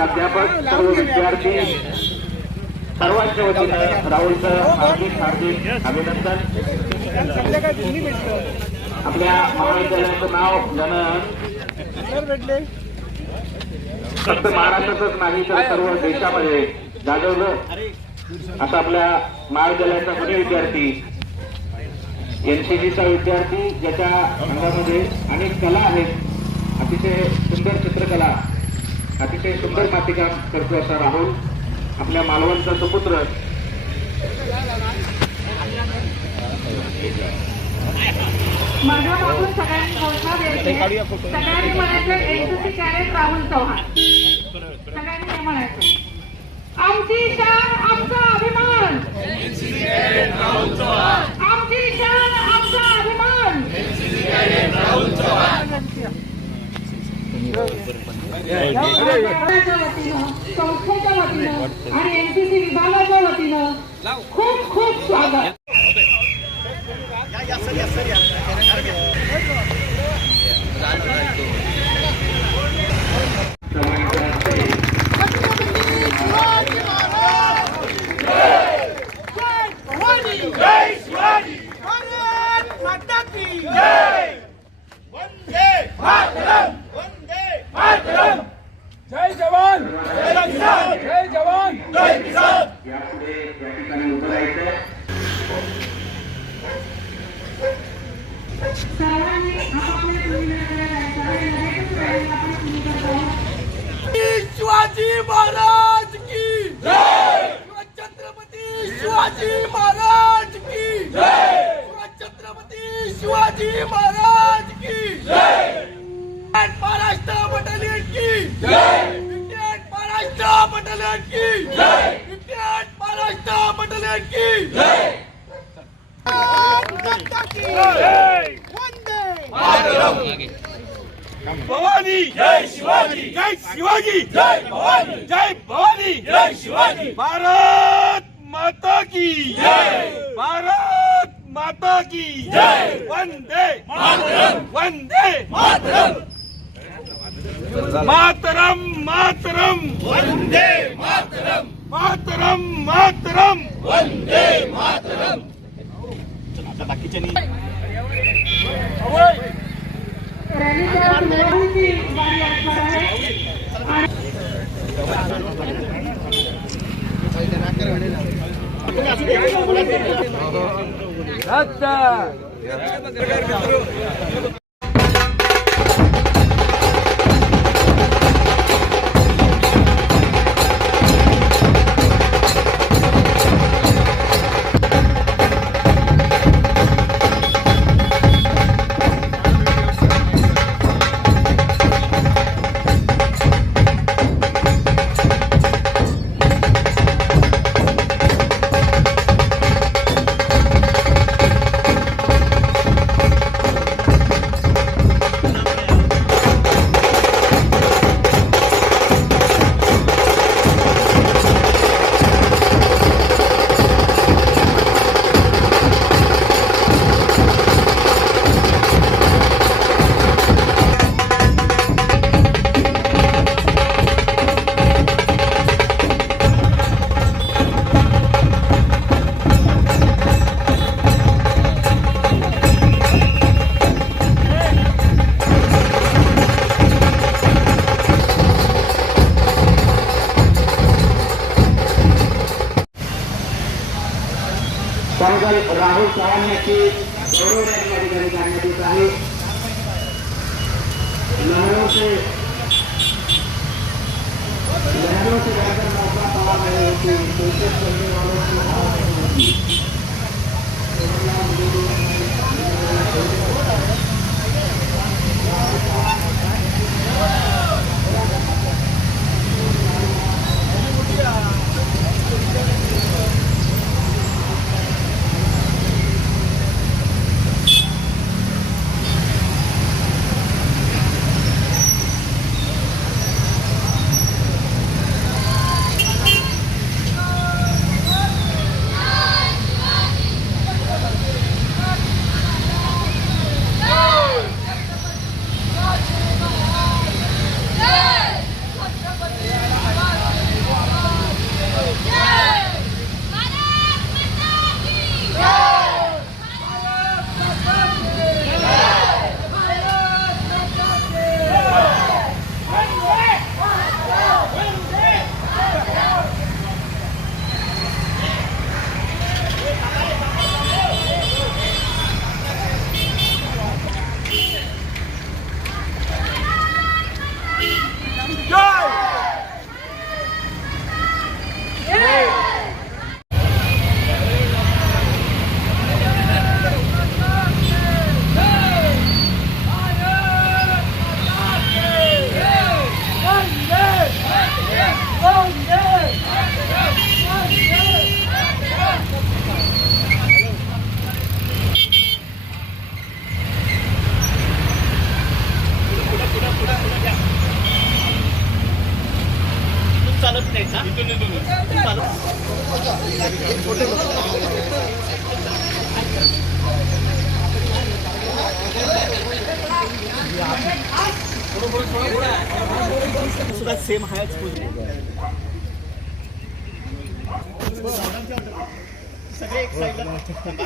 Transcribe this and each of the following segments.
सर्व प्राध्यापक सर्व विद्यार्थी सर्वांच्या वतीनं राहुलचं हार्दिक हार्दिक अभिनंदन. आपल्या महाविद्यालयाचं नाव ज्यानं फक्त महाराष्ट्रातच नाही तर सर्व देशामध्ये गाजवलं असं आपल्या महाविद्यालयाचा मुली विद्यार्थी एनसीजीचा विद्यार्थी ज्याच्या अंगामध्ये अनेक कला आहेत. अतिशय सुंदर चित्रकला अतिशय सुंदर मातिका करतो असा राहुल. आपल्या मालवणचा सुपुत्र माझा बाबू सगळ्यांनी घोषणा द्यायची सगळ्यांनी म्हणायचं एनसीसी राहुल चव्हाण सगळ्यांनी हे म्हणायचं. आमची शान आमचा अभिमान. आमची शान आमचा अभिमान. संस्थेच्या वतीनं आणि एमसीसी विभागाच्या वतीनं खूप खूप स्वागत जय जवान जय जवान यापुढे या ठिकाणी उभं राहायचं सर्वांनी आपापल्या भूमिकेकडे जायचं आणि लगेचच वेळेला आपण भूमिका करू. शिवाजी महाराज की जय छत्रपती शिवाजी महाराज की जय छत्रपती शिवाजी महाराज की जय महाराष्ट्र बटालियन की जय महाराष्ट्र बटालियन की जय महाराष्ट्र बटालियन की जय भवानी जय शिवाजी जय शिवाजी जय भवानी जय भवानी जय शिवाजी. भारत माता की जय. भारत माता की जय. वंदे मातरम वंदे मातरम. मातरम मातरम. वंदे मातरम. मातरम मातरम. वंदे मातरम. रॅलीच्या আচ্ছা राहुल चव्हाण यांची गौरवण्याची या ठिकाणी करण्यात येत आहे लहरों से लहरों से बढ़कर मौका पावा सगळे एक साईडला थांबा.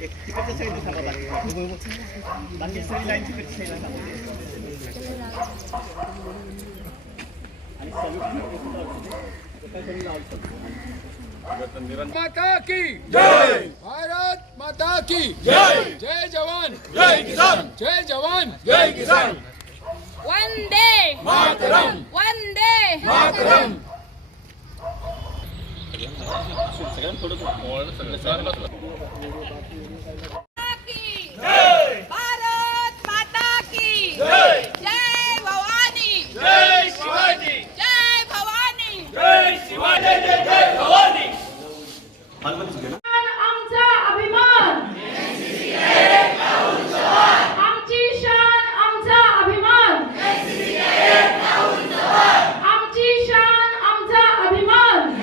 एक तिकडच्या साईडला थांबा बाकी. बाकी सगळी लाईन तिकडच्या साईडला थांबा. आणि सॅल्यूट माता की जय! भारत माता की जय! जय जवान! जय किसान! जय जवान! जय किसान! वंदे मातरम! वंदे मातरम की भारत माता की जय भवानी. जय शिवाजी. जय भवानी जय शिवाजी जय जय भवानी आमचा अभिमान आमची शान आमचा अभिमान आमची शान आमचा अभिमान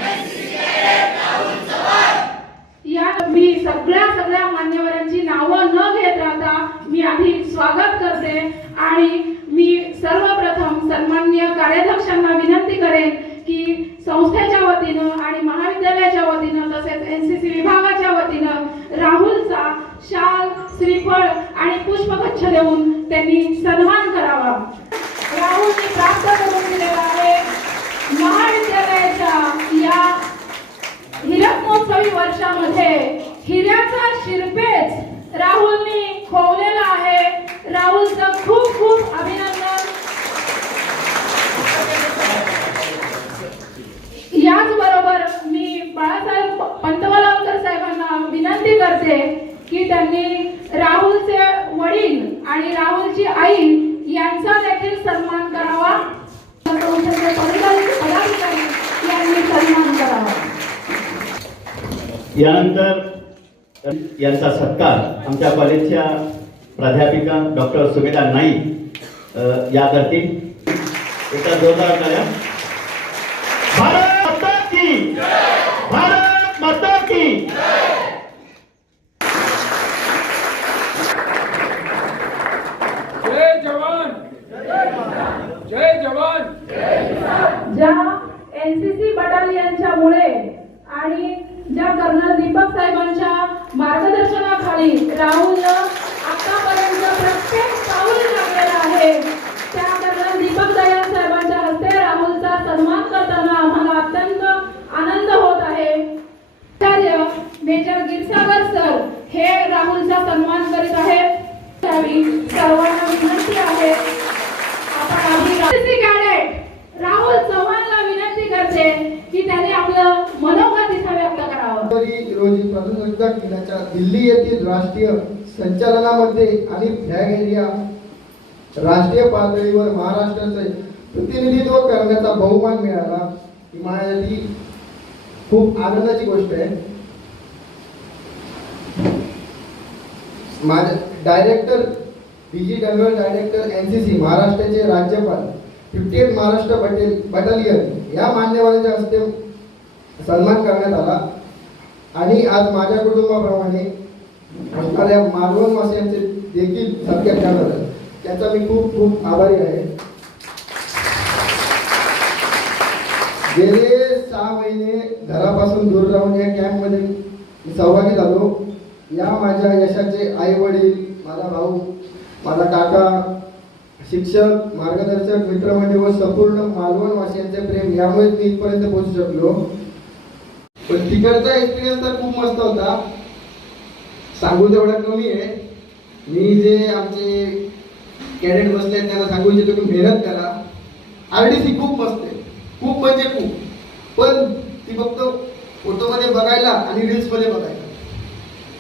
या मी सगळ्या सगळ्या मान्यवरांची नावं न घेत राहता मी आधी स्वागत करते आणि मी सर्वप्रथम सन्मान्य कार्याध्यक्षांना विनंती करेन की संस्थेच्या वतीनं आणि महाविद्यालयाच्या वतीनं तसेच एनसीसी विभागाच्या वतीनं राहुलचा शाल श्रीफळ आणि पुष्पगच्छ देऊन त्यांनी सन्मान करावा. राहुलने प्राप्त करून दिलेला आहे. महाविद्यालयाच्या या हिरक महोत्सवी वर्षामध्ये हिऱ्याचा शिरपेच राहुलनी खोवलेला आहे राहुलचं खूप खूप अभिनंदन याचबरोबर मी बाळासाहेब पंतवलावकर साहेबांना विनंती करते की त्यांनी राहुलचे वडील आणि राहुलची आई यांचा देखील सन्मान करावा संस्थेचे पदाधिकारी पदाधिकारी यांनी सन्मान करावा यानंतर यांचा सत्कार आमच्या कॉलेजच्या प्राध्यापिका डॉक्टर सुमेधा नाईक या करतील. एका जोरदार टाळ्या भारत माता की भारत माता की जय! जवान! जय जवान! ज्या एनसीसी बटालियनच्या मुळे आणि ज्या कर्नल दीपक साहेबांच्या मार्गदर्शनाखाली राहुल आतापर्यंत प्रत्येक पाऊल टाकलेलं आहे. त्या कर्नल दीपक दयाल साहेबांच्या हस्ते राहुलचा सन्मान करताना आम्हाला अत्यंत आनंद होत आहे. आचार्य मेजर गिरसागर सर हे राहुलचा सन्मान करीत आहेत त्यावेळी सर्वांना विनंती आहे आपण आधी एनसीसी कॅडेट राहुल चव्हाणला विनंती करते की त्यांनी आपलं मनोगत इथं व्यक्त करावं जानेवारी रोजी प्रजासत्ताक दिनाच्या दिल्ली येथील राष्ट्रीय संचालनामध्ये आणि फ्लॅग एरिया राष्ट्रीय पातळीवर महाराष्ट्राचे प्रतिनिधित्व करण्याचा बहुमान मिळाला. ही माझ्यासाठी खूप आनंदाची गोष्ट आहे. माझ्या director B G general director N C C महाराष्ट्राचे राज्यपाल फिफ्टी एट महाराष्ट्र बटेल बटालियन या मान्यवरांच्या हस्ते सन्मान करण्यात आला. आणि आज माझ्या कुटुंबाप्रमाणे असणाऱ्या मालवण वासियांचे देखील सत्कार करण्यात त्याचा मी खूप खूप आभारी आहे. गेले सहा महिने घरापासून दूर राहून या कॅम्पमध्ये मी सहभागी झालो. या माझ्या यशाचे आई वडील माझा भाऊ माझा काका शिक्षक मार्गदर्शक मित्रमंडळी व संपूर्ण मालवण वासियांचे प्रेम यामुळेच मी इथपर्यंत पोहोचू शकलो. पण तिकडचा एक्सपिरियन्स तर खूप मस्त होता. सांगू तेवढा कमी आहे. मी जे आमचे कॅडेट बसले आहेत त्यांना सांगू इच्छितो की मेहनत करा. आर डी सी खूप मस्त आहे. खूप म्हणजे खूप. पण ती फक्त फोटोमध्ये बघायला आणि रील्समध्ये बघायला.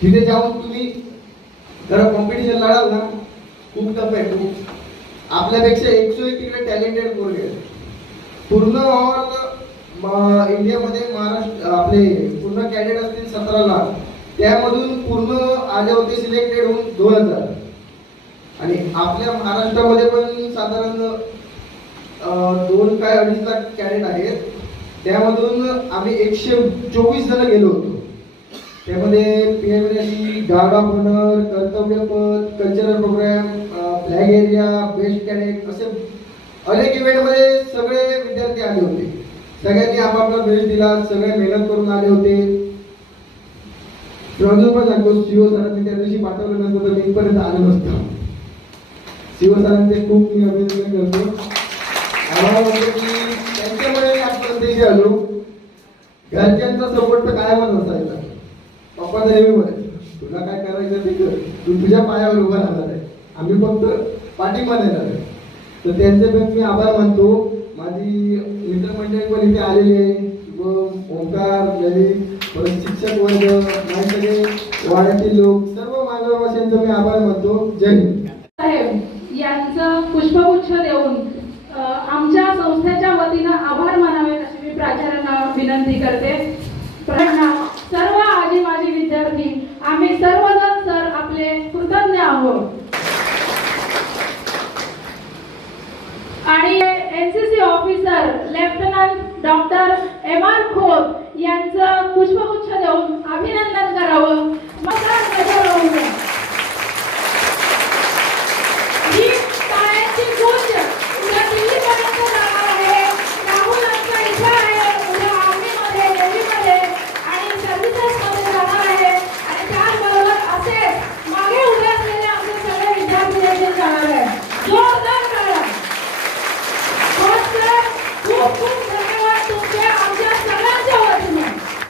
तिथे जाऊन तुम्ही जरा कॉम्पिटिशन लढाल ना. खूप टफ आहे खूप. आपल्यापेक्षा एकशे एक तिकडे टॅलेंटेड पोरगे पूर्ण ओव्हरऑल इंडियामध्ये महाराष्ट्र आपले पूर्ण कॅडेट असतील सतरा लाख. त्यामधून पूर्ण आले होते सिलेक्टेड होऊन दोन हजार. आणि आपल्या महाराष्ट्रामध्ये पण साधारण दोन काय अडीच लाख कॅडेट आहेत. त्यामधून आम्ही एकशे चोवीस जण गेलो होतो. त्यामध्ये पी गाडा बनर Kartavya Path cultural programme flag area best cadet असे अनेक इव्हेंटमध्ये सगळे विद्यार्थी आले होते. सगळ्यांनी आपापला वेळ दिला सगळे मेहनत करून आले होते. अजून पण सांगतो शिव सरांनी त्या दिवशी पाठवलं नसतं तर मी इथपर्यंत आलो नसतो. शिव सरांचे खूप मी अभिनंदन करतो. की त्यांच्यामुळे मी आजपर्यंत आलो. घरच्यांचा सपोर्ट तर कायमच असायचा. पप्पा नेहमी म्हणायचे तुला काय करायचं ते कर. तू तुझ्या पायावर उभा राहणार आहे. आम्ही फक्त पाठिंबा देणार आहे. तर त्यांचे पण मी आभार मानतो. माझी मित्रमंडळी पण इथे आलेली आहे. ओंकार ललित परत शिक्षक वर्ग माझ्याकडे वाड्यातील लोक सर्व मानवाशांचा मी आभार मानतो. जय हिंद. साहेब यांचं पुष्पगुच्छ देऊन आमच्या संस्थेच्या वतीनं आभार मानावेत अशी मी प्राचार्यांना विनंती करते.